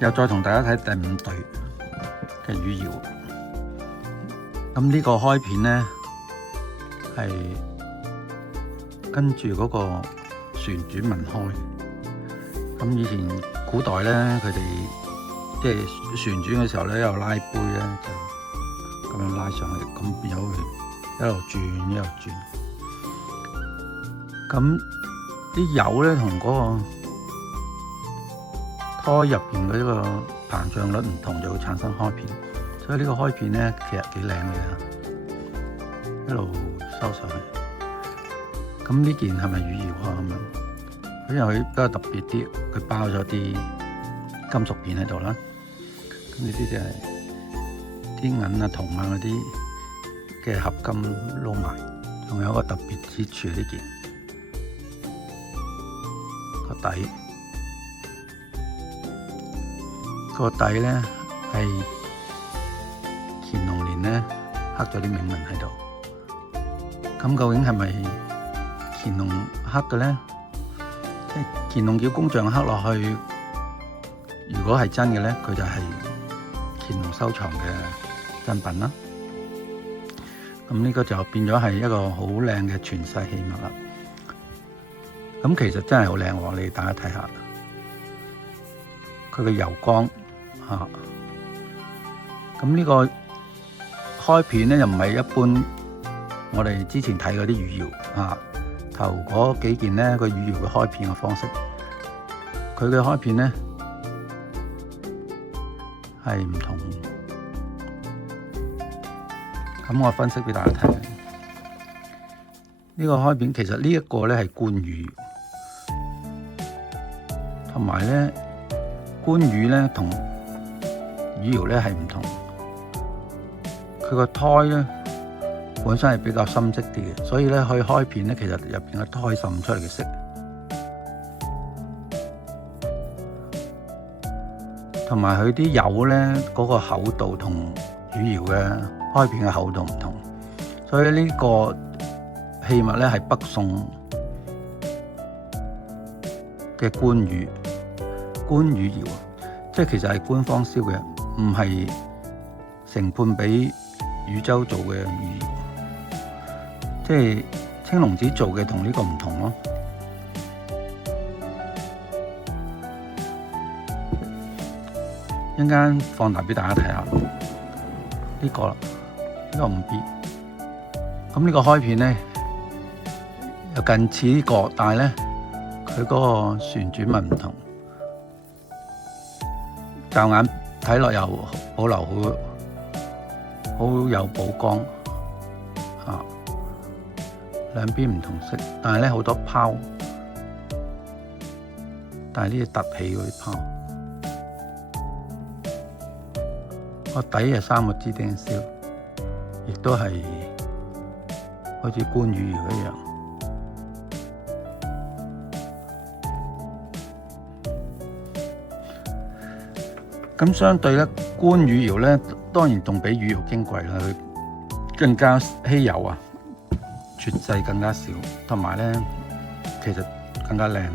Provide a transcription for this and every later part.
又再同大家睇第5隊嘅魚鰩。咁呢個開片咧係跟住嗰個旋轉紋開。咁以前古代咧，佢哋即係旋轉嘅時候咧，有拉杯咧，就咁樣拉上去，咁變咗佢一路轉一路轉。咁啲油咧同嗰個胎入邊嘅呢個膨脹率唔同，就會產生開片。所以呢個開片咧，其實幾靚嘅，一路收上去。咁呢件係咪魚鰩啊？咁樣，因為佢比較特別啲，佢包咗啲金屬片喺度啦。咁呢啲就係啲銀啊、銅啊嗰啲嘅合金撈埋，仲有一個特別之處呢件個底咧係乾隆年咧刻咗啲銘文喺度。咁究竟係咪乾隆刻嘅咧？即係乾隆叫工匠刻落去，如果係真嘅咧，佢就係乾隆收藏嘅珍品啦。咁呢個就變咗係一個好靚嘅傳世器物啦。咁其實真係好靚喎，你大家睇下佢嘅油光嚇。咁呢個開片咧又唔係一般我哋之前睇嗰啲魚鰩嚇。頭嗰幾件咧個魚鰩嘅開片嘅方式，佢嘅開片咧係唔同。咁我分析俾大家睇，呢個開片其實呢一個咧係官魚，同埋咧官魚咧同魚鰩咧係唔同。佢個胎咧本身係比較深色啲嘅，所以咧可以開片咧，其實入邊嘅胎滲出嚟嘅色，同埋佢啲油咧嗰個厚度同魚鰩嘅開片嘅厚度唔同，所以呢個器物咧係北宋嘅官魚鰩，即係其實係官方燒嘅，唔係成判俾汝州做嘅魚鰩。即係青龍寺做嘅同呢個唔同咯。一陣間放大俾大家睇下呢個啦，呢個5B。咁呢個開片咧又近似呢個，但係咧佢嗰個旋轉紋唔同，驟眼睇落又保留好有補光啊。兩邊唔同色，但係咧好多泡，但係呢啲凸起嗰啲泡，個底係3個支釘燒，亦都係好似官魚鰩一樣。咁相對咧，官魚鰩咧當然仲比魚鰩矜貴啦，佢更加稀有啊。絕世更加少，同埋咧，其實更加靚，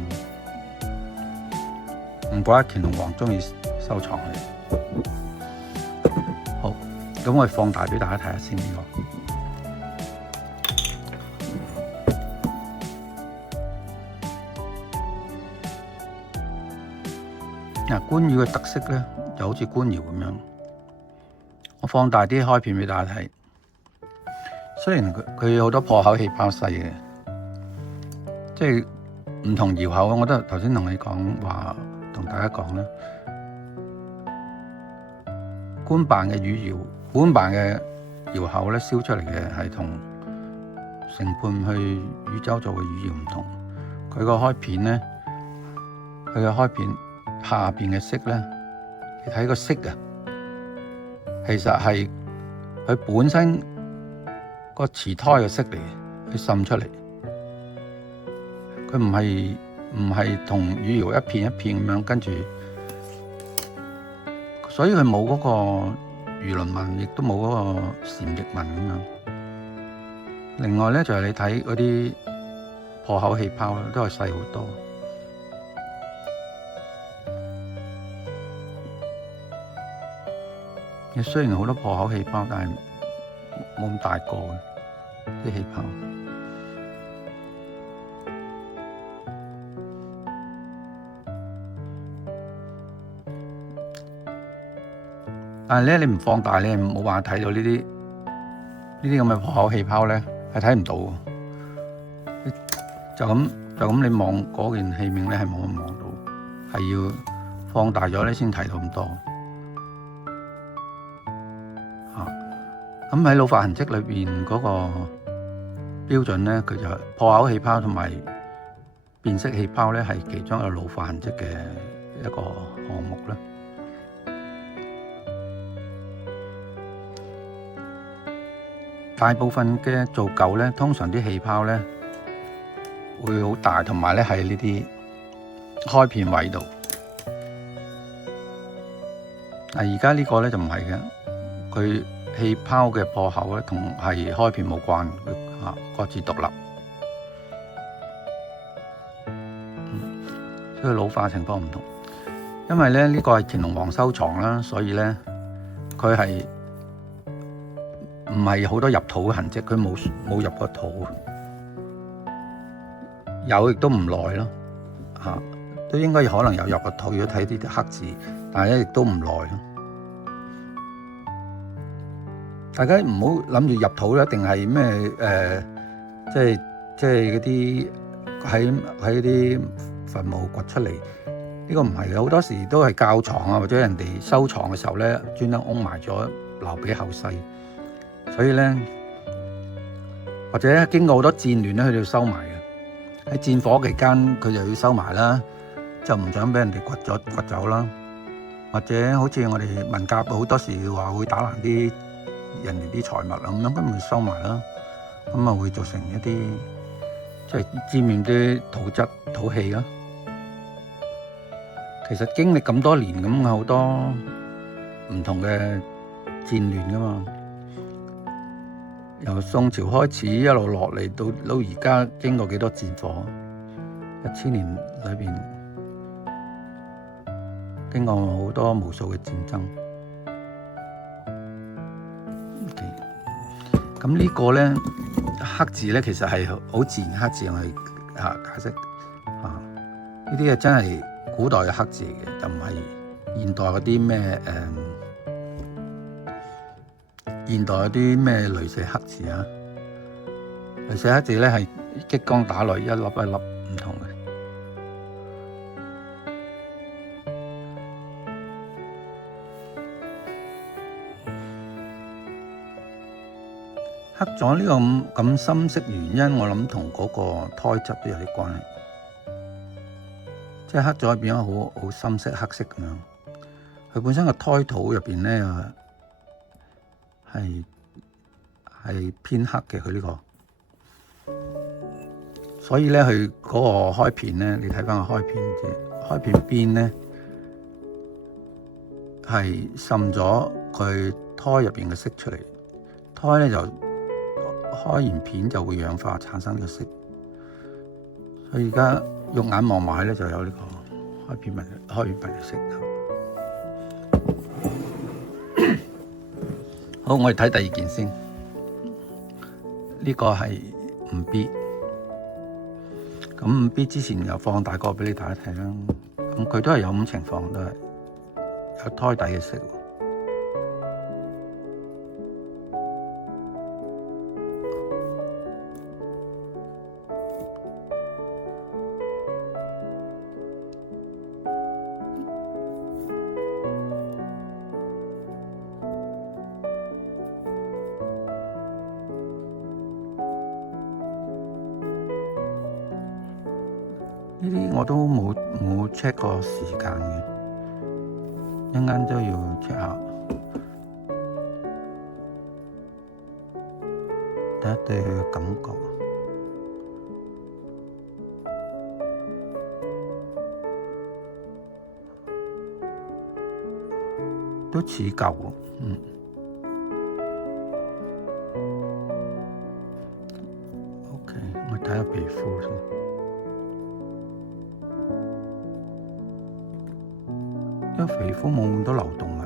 唔怪得乾隆皇中意收藏佢。好，咁我哋放大俾大家睇下先呢個。嗱，官魚嘅特色咧，就好似官窯咁樣。我放大啲開片俾大家睇。雖然佢有好多破口氣泡細嘅，即係唔同窯口。我覺得頭先同你講話，同大家講啦，官辦嘅魚鰩，官辦嘅窯口咧燒出嚟嘅係同成判去汝州做嘅魚鰩唔同。佢個開片咧，佢嘅開片下邊嘅色咧，你睇個色啊，其實係佢本身個瓷胎嘅色嚟，佢滲出嚟，佢唔係同魚鰩一片一片咁樣跟住，所以佢冇嗰個魚鱗紋，亦都冇嗰個禪翼紋咁樣。另外咧就係你睇嗰啲破口氣泡咧，都係細好多。亦雖然好多破口氣泡，但係冇咁大個嘅啲氣泡。但係咧，你唔放大咧，冇辦法睇到呢啲咁嘅破口氣泡咧，係睇唔到嘅。就咁，你望嗰件器皿咧，係冇咁望到，係要放大咗咧先睇到咁多。咁喺老化痕跡裏邊嗰個標準咧，佢就破口氣泡同埋變色氣泡咧，係其中一個老化痕跡嘅一個項目啦。大部分嘅做舊咧，通常啲氣泡咧會好大，同埋咧喺呢啲開片位度。但而家呢個咧就唔係嘅，佢氣泡嘅破口咧同係開片冇關，各自獨立。所以老化情況唔同。因為咧呢個係乾隆皇收藏啦，所以咧佢係唔係好多入土嘅痕跡，佢冇入過土，有亦都唔耐咯，都應該可能有入過土。如果睇啲黑字，但係咧亦都唔耐咯。大家唔好諗住入土一定係咩即係嗰啲喺啲墳墓掘出嚟，呢個唔係嘅。好多時都係窖藏啊，或者人哋收藏嘅時候咧，專登封埋咗留俾後世。所以咧，或者經過好多戰亂咧，佢哋要收埋嘅。喺戰火期間，佢就要收埋啦，就唔想俾人哋掘走啦。或者好似我哋文革好多時話會打爛啲人哋啲財物啊，咁樣咁咪收埋啦。咁啊會造成一啲即係沾染啲土質土氣啦。其實經歷咁多年咁，好多唔同嘅戰亂噶嘛。由宋朝開始一路落嚟到而家，經過幾多戰火？1000年裏邊經過好多無數嘅戰爭。咁呢個咧黑字咧，其實係好自然黑字，我哋解釋呢啲係真係古代嘅黑字嚟嘅，就唔係現代嗰啲咩現代嗰啲咩鐳射黑字啊。鐳射黑字咧係激光打落一粒一粒唔同嘅。黑咗呢個咁深色原因，我諗同嗰個胎質都有啲關係。即係黑咗變咗好深色黑色咁樣。佢本身個胎土入邊咧係偏黑嘅，佢呢個。所以咧佢嗰個開片咧，你睇翻個開片啫，開片邊咧係滲咗佢胎入邊嘅色出嚟。胎咧就開完片就會氧化產生呢個色。所以而家肉眼望埋咧就有呢個開片嘅色。好，我哋睇第二件先。呢個係5B。咁5B之前又放大個俾你大家睇啦。咁佢都係有咁情況，都係有胎底嘅色。呢啲我都冇 check 過時間嘅，一陣間都要 check 下，睇下對佢嘅感覺，都似舊喎。OK， 我睇下皮膚先。因為皮膚冇咁多流動物，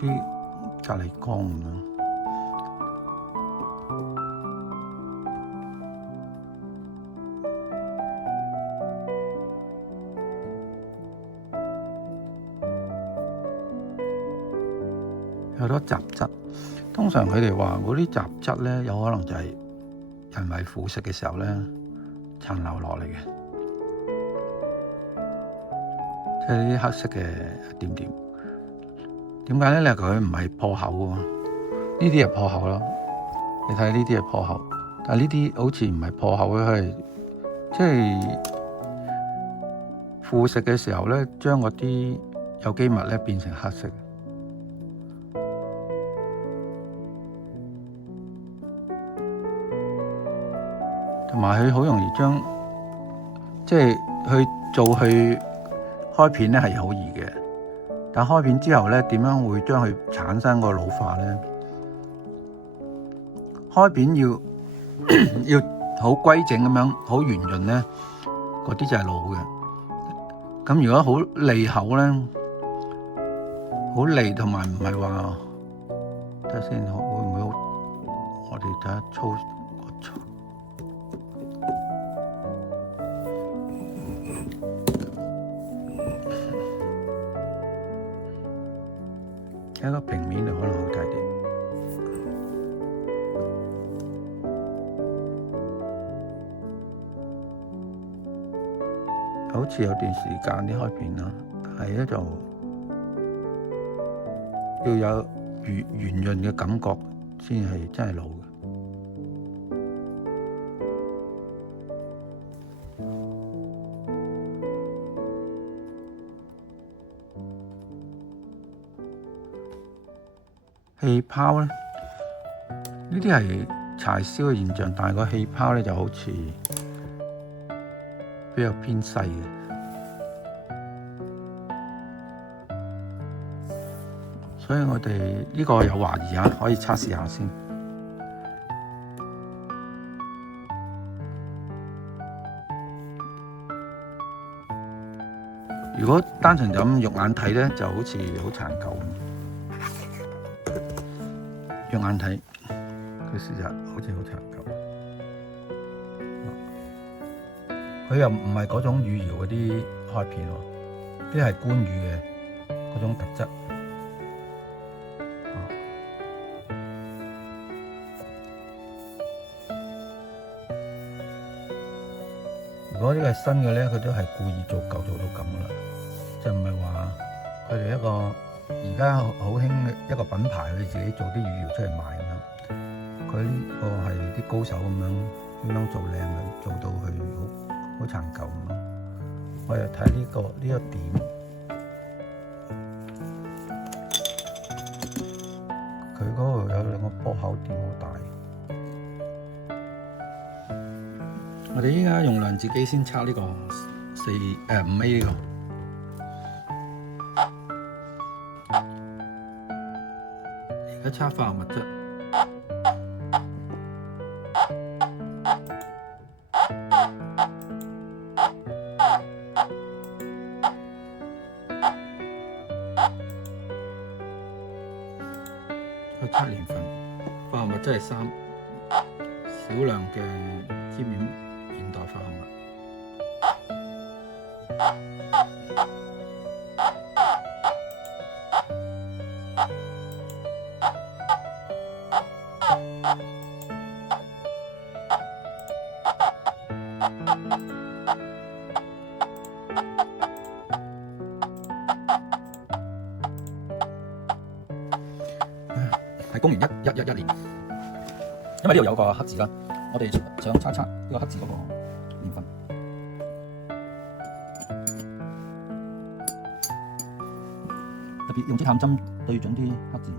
啲隔離光咁樣。有好多雜質，通常佢哋話嗰啲雜質咧，有可能就係人為腐蝕嘅時候咧殘留落嚟嘅，即係呢啲黑色嘅點點。點解咧？你話佢唔係破口喎？呢啲係破口咯。你睇呢啲係破口，但係呢啲好似唔係破口咧，係即係腐蝕嘅時候咧，將嗰啲有機物咧變成黑色。同埋佢好容易將即係去開片咧係好易嘅，但開片之後咧點樣會將佢產生個老化咧？開片要要好規整咁樣，好圓潤咧，嗰啲就係老嘅。咁如果好利口咧，好利同埋唔係話，睇下先會唔會好？我哋睇下粗。一個平面就可能好大啲，好似有段時間啲開片啦，係咧就要有圓潤嘅感覺先係真係老嘅。氣泡咧，呢啲係柴燒嘅現象，但係個氣泡咧就好似比較偏細嘅，所以我哋呢個有懷疑啊，可以測試下先。如果單純就咁肉眼睇咧，就好似好殘舊咁。肉眼睇佢事實好似好殘舊，佢又唔係嗰種羽窯嗰啲開片喎，啲係官羽嘅嗰種特質。如果呢個係新嘅咧，佢都係故意做舊做到咁噶啦，就唔係話佢哋一個。而家好興一個品牌，佢自己做啲羽窯出嚟賣咁樣。佢呢個係啲高手咁樣專登做靚嘅，做到佢好殘舊咁咯。我又睇呢個點，佢嗰度有兩個波口點好大。我哋依家用量子機先測呢個5A 呢個。而家測化學物質，去測年份。化學物質係3，少量嘅尖面現代化學物。係公元1111年，因為呢度有個黑字啦，我哋想測測呢個黑字嗰個年份。特別用支探針對準啲黑字。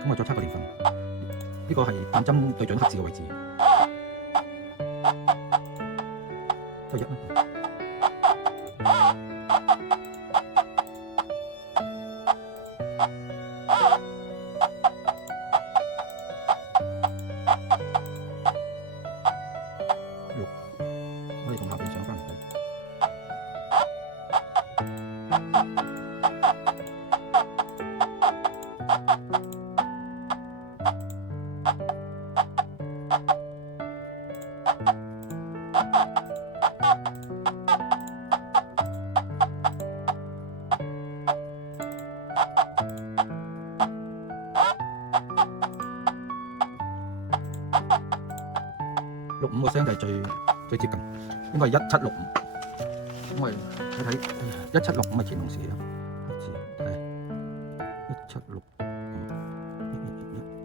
咁我再測個年份，呢個係探針對準黑字嘅位置，都係1啦。65個聲就係最接近，應該係1765。咁我哋睇1765係乾隆時啊，黑字係1765。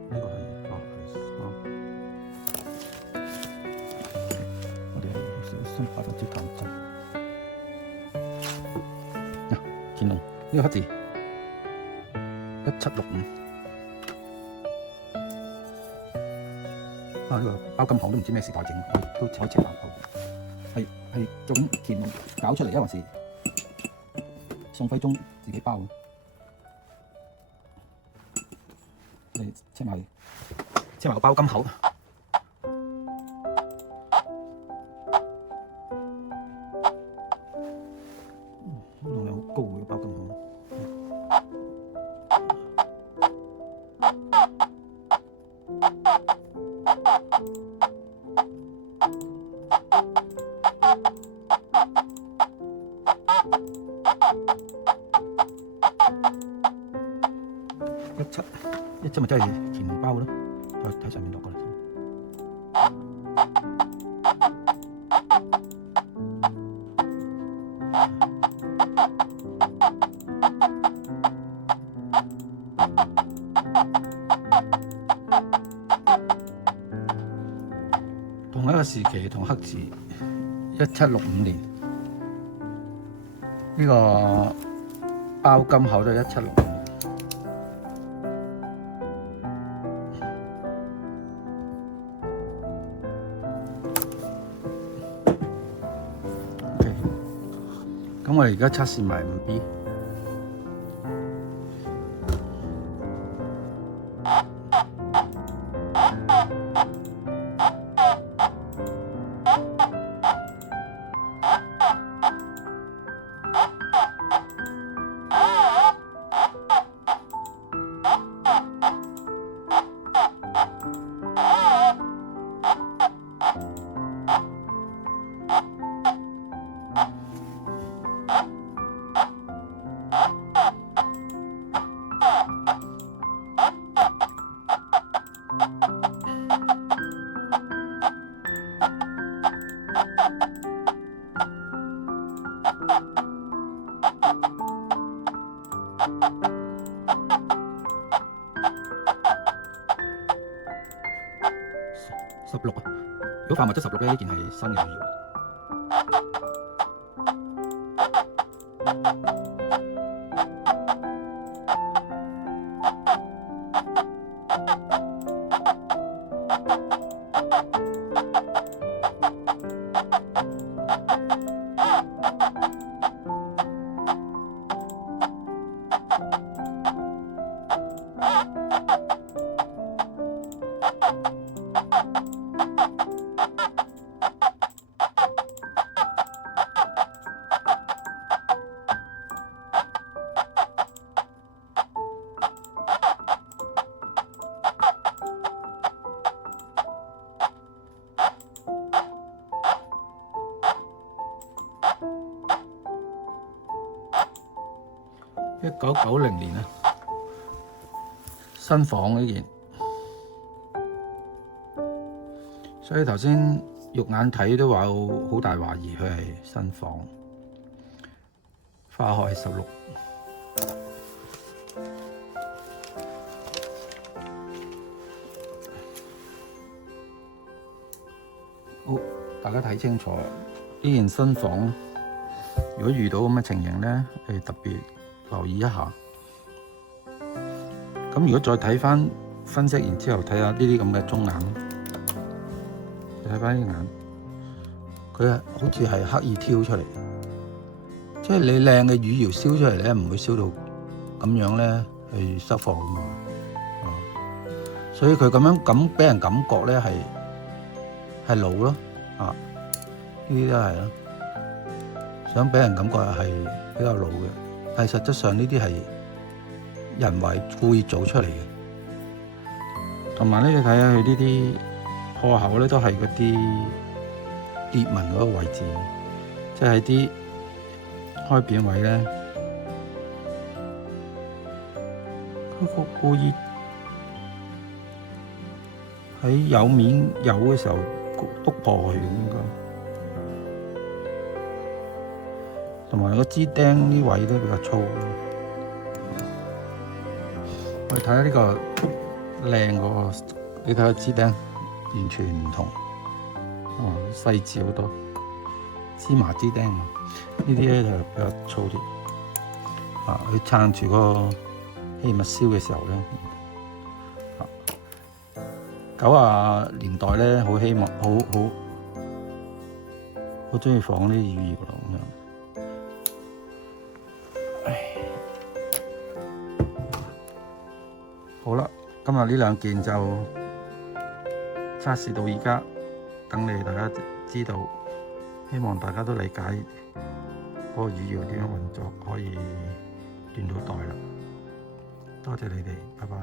呢個係我哋先擺翻支近針。乾隆呢個黑字1765。呢個包金行都唔知咩時代整，我都可以查下佢。係做緊乾隆搞出嚟，還是宋徽宗自己包嘅？你check埋個包金口。用量好高嘅包金口。17咪真係乾隆包咯，再睇上面落過嚟。同一個時期同黑字1765年，呢個包金口都係1765。咁我哋而家測試埋5B。16啊！如果範圍得16咧，呢件係新嘅魚。1990年啊，新房呢件，所以頭先肉眼睇都話好大懷疑佢係新房。花開16，好，大家睇清楚呢件新房，如果遇到咁嘅情形咧，特別留意一下。咁如果再睇翻分析，然之後睇下呢啲咁嘅中眼，睇翻啲眼，佢好似係刻意挑出嚟，即係你靚嘅魚窯燒出嚟咧，唔會燒到咁樣咧去失貨噶嘛。所以佢咁俾人感覺咧係老咯，呢啲都係咯，想俾人感覺係比較老嘅。但係實質上呢啲係人為故意做出嚟嘅，同埋咧你睇下佢呢啲破口咧都係嗰啲裂紋嗰個位置，即係啲開片位咧，佢故意喺有面有嘅時候篤破佢應該。同埋個支釘呢位都比較粗。我哋睇下呢個靚個，你睇下支釘完全唔同，細緻好多。芝麻支釘嘛，呢啲咧就比較粗啲。佢撐住個氣密燒嘅時候咧，90年代咧好希望好中意放啲乳窯咯咁樣。好啦，今日呢兩件就測試到而家，等你大家知道，希望大家都理解嗰個乳窯點樣運作，可以斷到袋啦。多謝你哋，拜拜。